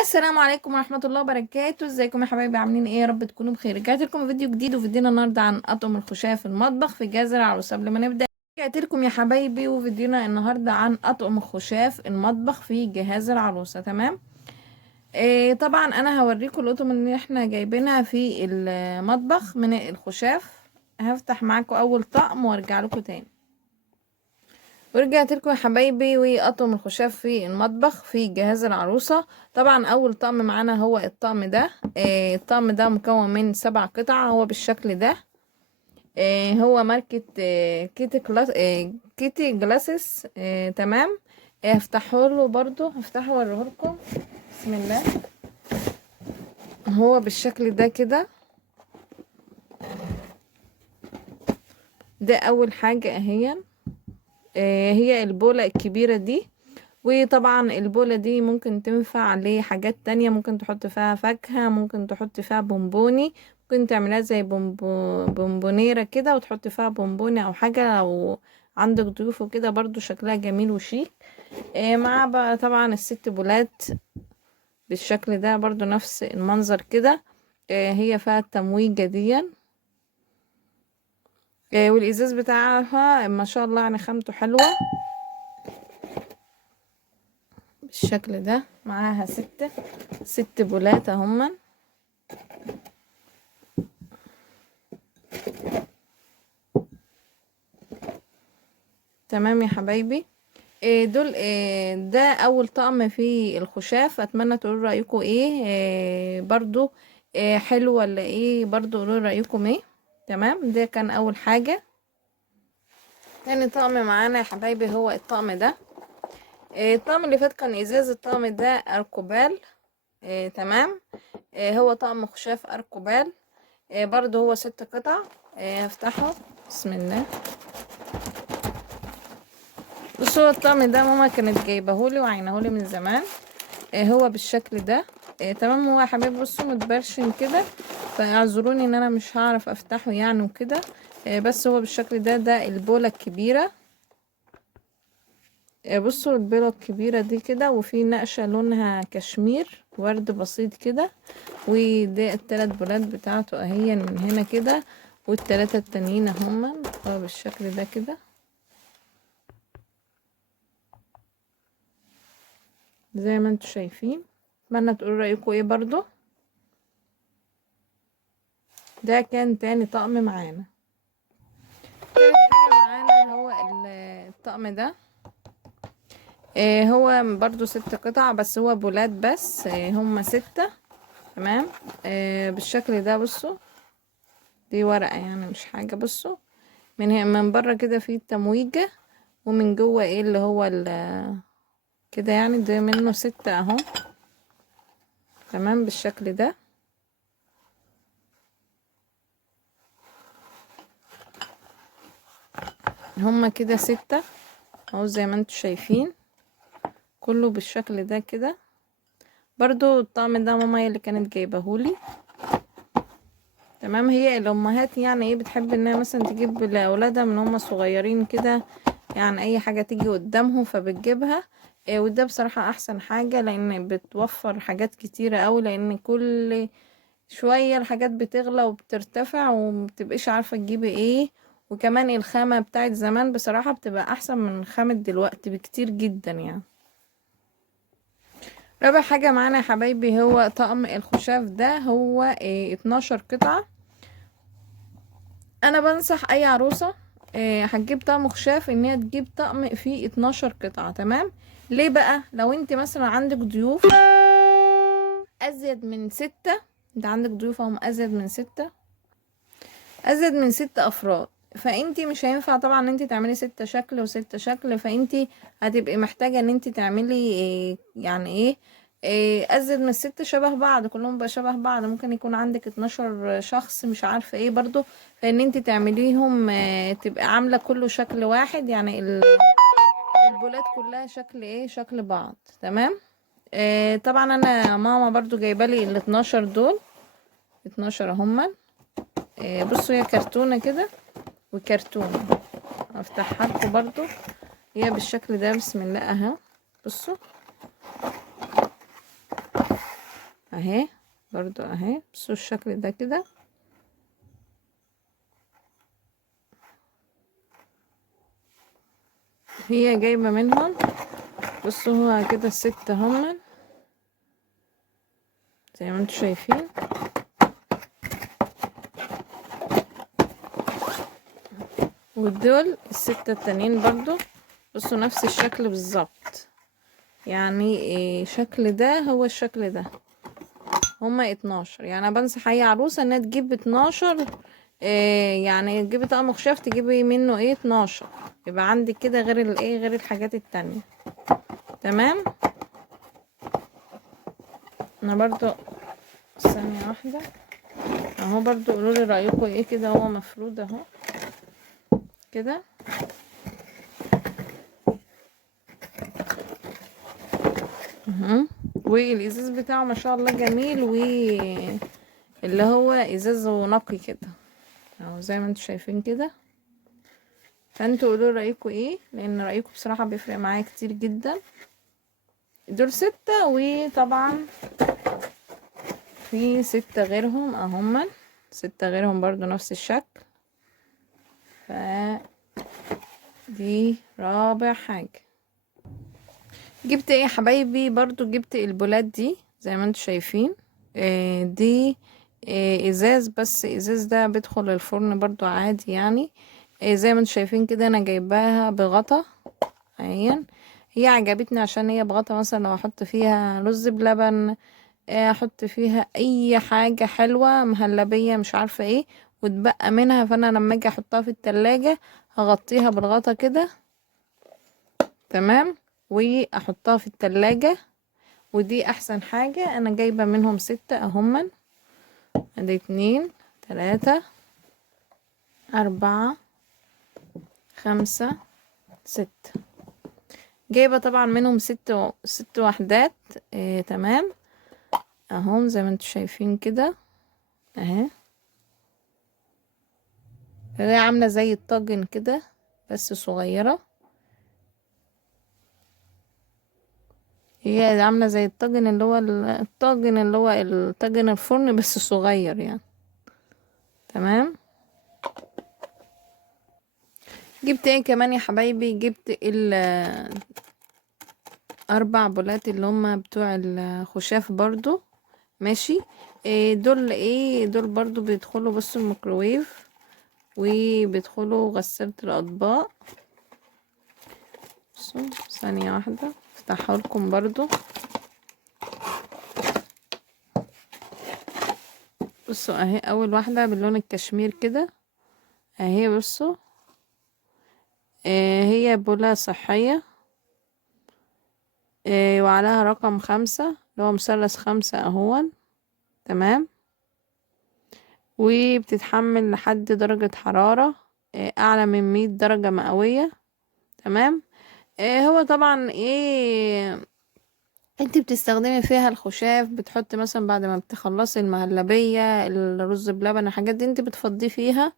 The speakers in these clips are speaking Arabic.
السلام عليكم ورحمة الله وبركاته. ازيكم يا حبايبي؟ عاملين ايه؟ يا رب تكونوا بخير. رجعت لكم فيديو جديد، وفيديونا النهارده عن اطقم الخشاف في المطبخ في جهاز العروسة. قبل ما نبدأ رجعت لكم يا حبايبي، وفيديونا النهارده عن اطقم الخشاف المطبخ في جهاز العروسة. تمام. طبعا انا هوريكم الاطقم اللي احنا جايبينها في المطبخ من الخشاف. هفتح معاكم اول طقم وارجع لكم تاني. ورجعت لكم يا حبايبي، واطقم الخشاف في المطبخ في جهاز العروسة. طبعا اول طقم معانا هو الطقم ده. الطقم ده مكون من 7 قطع، هو بالشكل ده. هو ماركة كيتي جلاسس. تمام. هفتحه له برضو، هفتحه واوريه لكم. بسم الله. هو بالشكل ده كده. ده اول حاجة اهي. هي البولة الكبيرة دي. وطبعا البولة دي ممكن تنفع لحاجات تانية، ممكن تحط فيها فاكهة، ممكن تحط فيها بونبوني، ممكن تعملها زي بونبونيرة كده وتحط فيها بونبوني او حاجة لو عندك ضيوف وكده، برضو شكلها جميل وشيك. مع بقى طبعا الست بولات بالشكل ده، برضو نفس المنظر كده. هي فيها التمويجة دي. والازاز بتاعها ما شاء الله يعني خامته حلوة بالشكل ده. معاها ست بولات اهما. تمام يا حبايبي. دول ده اول طقم في الخشاف. اتمنى تقولوا رايكم ايه. برضو حلو ولا ايه؟ برضو قولوا رايكم ايه. تمام. ده كان اول حاجه. تاني طقم معانا يا حبايبي هو الطقم ده. الطقم اللي فات كان ازاز، الطقم ده اركوبال. تمام. هو طقم خشاف اركوبال. برضو هو 6 قطع. هفتحه. بسم الله. بصوا، هو الطقم ده ماما كانت جايبهولي وعينهولي من زمان. هو بالشكل ده. تمام. هو يا حبايبي بصوا متبرشم كده، فاعذروني ان انا مش هعرف افتحه يعني وكده. بس هو بالشكل ده. ده البولة الكبيرة. بصوا البولة الكبيرة دي كده، وفي نقشة لونها كشمير ورد بسيط كده. ودي التلات بولات بتاعته اهي من هنا كده، والتلاتة التانيين هما هو بالشكل ده كده زي ما انتوا شايفين. اتمنى تقولوا رايكم ايه برضو. ده كان تاني طقم معانا. تالت حاجة معانا هو الطقم ده. هو برضو 6 قطع، بس هو بولات بس. هما 6. تمام. بالشكل ده. بصوا دي ورقة يعني مش حاجة. بصوا من بره كده فيه التمويجة، ومن جوه ايه اللي هو كده يعني. ده منه 6 اهو. تمام بالشكل ده. هما كده 6 اهو زي ما انتوا شايفين، كله بالشكل ده كده. برضو الطقم ده ماما هي اللي كانت جايبهولي. تمام. هي الامهات يعني ايه بتحب انها مثلا تجيب لاولادها من هم صغيرين كده، يعني اي حاجة تيجي قدامهم فبتجيبها. وده بصراحة احسن حاجة، لان بتوفر حاجات كتيرة اوي، لان كل شوية الحاجات بتغلى وبترتفع ومبتبقيش عارفة تجيبي ايه. وكمان الخامة بتاعت زمان بصراحة بتبقى احسن من خامة دلوقتي بكتير جدا يعني. رابع حاجة معانا يا حبايبي هو طقم الخشاف ده. هو 12 قطعة. انا بنصح اي عروسة هتجيب طقم خشاف ان هي تجيب طقم فيه 12 قطعة. تمام. ليه بقى؟ لو انت مثلا عندك ضيوف ازيد من 6. انت عندك ضيوف هم ازيد من 6، ازيد من 6 افراد، فانتي مش هينفع طبعا ان انتي تعملي 6 شكل و6 شكل. فانتي هتبقي محتاجة ان انتي تعملي يعني ايه، ازيد من 6 شبه بعض، كلهم بقى شبه بعض. ممكن يكون عندك 12 شخص مش عارفة ايه برضو، فان انتي تعمليهم تبقى عاملة كله شكل واحد، يعني البولات كلها شكل ايه، شكل بعض. تمام. طبعا انا ماما برضو جايبالي ال 12 دول. 12 هما. بصوا هي كرتونة كده وكرتونة. افتحها لكم برضو. هي بالشكل ده. بسم الله اهو. بصوا اهي برضو اهي، بصوا الشكل ده كده. هي جايبة منهم، بصوا هو كده الست هم زي ما انتوا شايفين. ودول الستة التانيين برضو، بصوا نفس الشكل بالظبط. يعني إيه شكل ده هو الشكل ده، هما 12. يعني انا بنصح اي عروسة انها تجيب 12. إيه يعني تجيبي طقم خشاف تجيبي منه ايه 12، يبقى عندك كده غير الايه غير الحاجات التانية. تمام. انا برضو ثانية واحدة اهو، برضو قولولي رأيكم ايه كده. هو مفروض اهو كده. والازاز بتاعه ما شاء الله جميل، اللي هو ازاز نقي كده اهو زي ما انتوا شايفين كده. فانتوا قولوا رايكم ايه، لان رايكم بصراحه بيفرق معايا كتير جدا. دول 6، وطبعا في 6 غيرهم اهما، 6 غيرهم برضو نفس الشكل. ف دي رابع حاجه. جبت ايه يا حبايبي؟ برضو جبت البولات دي زي ما انتوا شايفين. دي ازاز، بس ازاز ده بيدخل الفرن برضو عادي يعني. زي ما انتوا شايفين كده انا جايباها بغطا اهي. هي عجبتني عشان هي بغطا، مثلا لو احط فيها رز بلبن، احط فيها اي حاجة حلوة مهلبية مش عارفة ايه وتبقى منها، فانا لما اجي احطها في التلاجة هغطيها بالغطا كده. تمام. واحطها في التلاجة. ودي احسن حاجة. انا جايبة منهم 6 اهما، ادي 2 3 4 5 6. جايبة طبعا منهم 6 وحدات. تمام اهم زي ما انتوا شايفين كده اهي. هي عاملة زي الطاجن كده بس صغيرة. هي عاملة زي الطاجن اللي هو الطاجن اللي هو الطاجن الفرن بس صغير يعني. تمام. جبت ايه كمان يا حبايبي؟ جبت 4 بولات اللي هما بتوع الخشاف برضو. ماشي. دول ايه؟ دول برضو بيدخلوا بس الميكروويف، وبيدخلوا غسالة الأطباق. بصوا ثانية واحدة افتحها لكم برضو. بصوا اهي اول واحدة باللون الكشمير كده اهي. بصوا هي بولة صحية، وعليها رقم 5 اللي هو مثلث 5 اهون. تمام. وبتتحمل لحد درجة حرارة اعلى من 100 درجة مئوية. تمام. هو طبعا ايه، انت بتستخدمي فيها الخشاف، بتحطي مثلا بعد ما بتخلصي المهلبية الرز بلبن الحاجات دي انت بتفضيه فيها،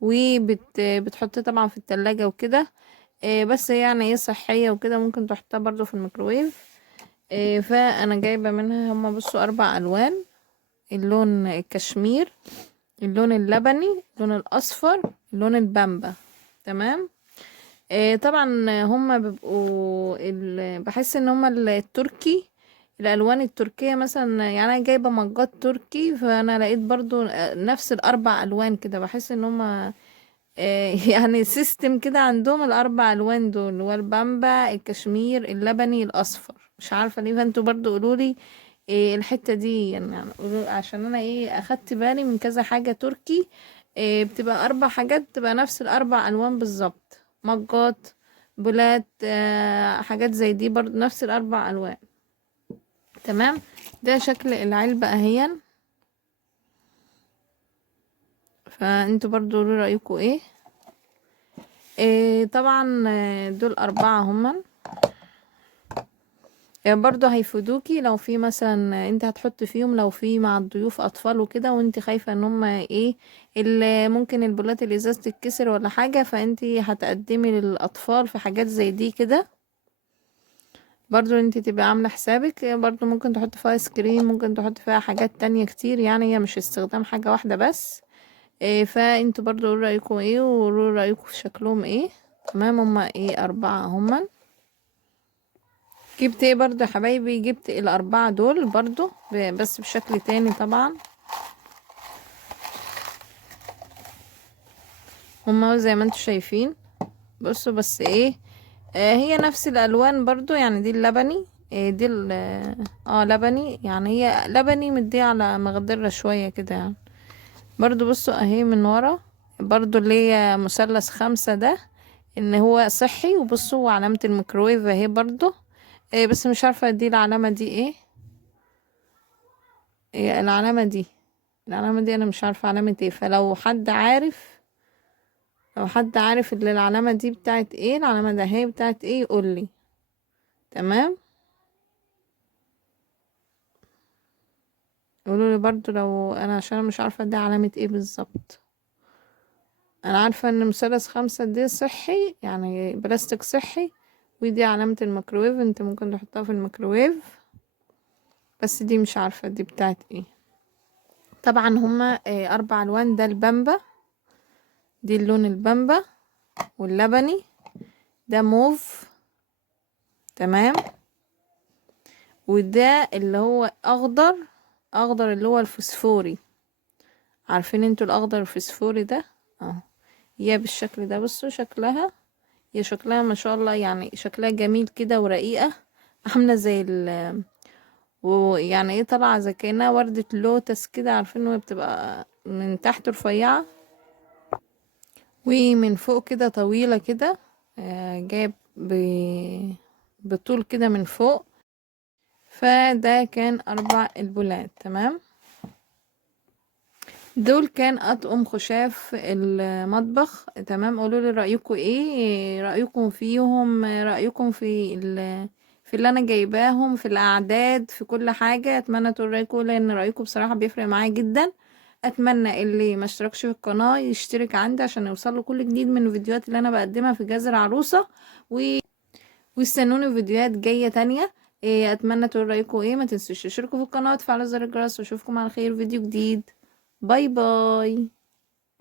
بتحطيه طبعا في التلاجة وكده. بس يعني ايه صحية وكده، ممكن تحطها برضو في الميكروويف. فانا جايبة منها هما بصوا 4 الوان: اللون الكشمير، اللون اللبني، اللون الاصفر، اللون البامبا. تمام. طبعا هما بيبقوا بحس ان هما التركي، الالوان التركية مثلا. يعني انا جايبة مجات تركي، فانا لقيت برضو نفس ال4 الوان كده. بحس ان هما يعني سيستم كده عندهم ال4 الوان دول، اللي هو البامبا، الكشمير، اللبني، الاصفر. مش عارفة ليه، فانتوا برضو قولولي الحتة دي يعني عشان انا ايه اخدت بالي من كذا حاجة تركي. بتبقى 4 حاجات بتبقى نفس ال4 الوان بالظبط. مجات، بولات، حاجات زي دي برضو نفس ال4 الوان. تمام. ده شكل العلبة اهيا. فانتوا برضو قولوا رأيكم ايه. طبعا دول 4 هما. برضو هيفيدوكي لو في مثلا انت هتحط فيهم، لو في مع الضيوف اطفال وكده وانت خايفة ان هم ايه اللي ممكن البولات الازاز تتكسر ولا حاجة، فانت هتقدمي للاطفال في حاجات زي دي كده. برضو انت تبقى عاملة حسابك، برضو ممكن تحط فيها ايس كريم، ممكن تحط فيها حاجات تانية كتير، يعني هي مش استخدام حاجة واحدة بس. فانتوا برضو قولوا رأيكم ايه، وقولوا رأيكم في شكلهم ايه. تمام، هما ايه 4 هما. جبت ايه برضو يا حبايبي، جبت ال4 دول برضو بس بشكل تاني طبعا. هما زي ما انتوا شايفين، بصوا بس ايه، هي نفس الالوان برضو، يعني دي اللبني، دي لبني، يعني هي لبني مديه على مخضرة شوية كده يعني. برضو بصوا اهي من ورا، برضو اللي هي مثلث 5 ده، ان هو صحي. وبصوا علامة الميكروويف اهي برضو، بس مش عارفة دي العلامة دي ايه. العلامة دي انا مش عارفة علامة ايه، فلو حد عارف، اللي العلامة دي بتاعت ايه، العلامة ده هي بتاعت ايه، يقولي. تمام، قولوا لي برضو لو انا، عشان مش عارفة دي علامة ايه بالظبط. انا عارفة ان مثلث 5 دي صحي، يعني بلاستيك صحي، ودي علامة الميكروويف، انت ممكن تحطها في الميكروويف، بس دي مش عارفة دي بتاعت ايه. طبعا هما 4 الوان، ده البامبا، دي اللون البامبا، واللبني ده موف. تمام، وده اللي هو اخضر اللي هو الفسفوري. عارفين انتوا الاخضر الفسفوري ده؟ اهو، هي بالشكل ده. بصوا شكلها، هي شكلها ما شاء الله، يعني شكلها جميل كده ورقيقة، عاملة زي ويعني ايه، طالعة زي كأنها وردة لوتس كده. عارفين وهي بتبقى من تحت رفيعة، ومن فوق كده طويلة كده، جايب بطول كده من فوق. فده كان 4 البولات. تمام، دول كان اطقم خشاف المطبخ. تمام، قولوا لي رايكم ايه، رايكم فيهم، رايكم في اللي انا جايباهم، في الاعداد، في كل حاجه. اتمنى تقولوا رايكم، لان رايكم بصراحه بيفرق معايا جدا. اتمنى اللي ما اشتركش في القناه يشترك عندي، عشان يوصله كل جديد من الفيديوهات اللي انا بقدمها في جذر عروسه. ويستنوني في فيديوهات جايه تانية. اتمنى تقولوا رايكم ايه، ما تنسوش تشتركوا في القناه وتفعلوا زر الجرس، واشوفكم على خير فيديو جديد. باي باي.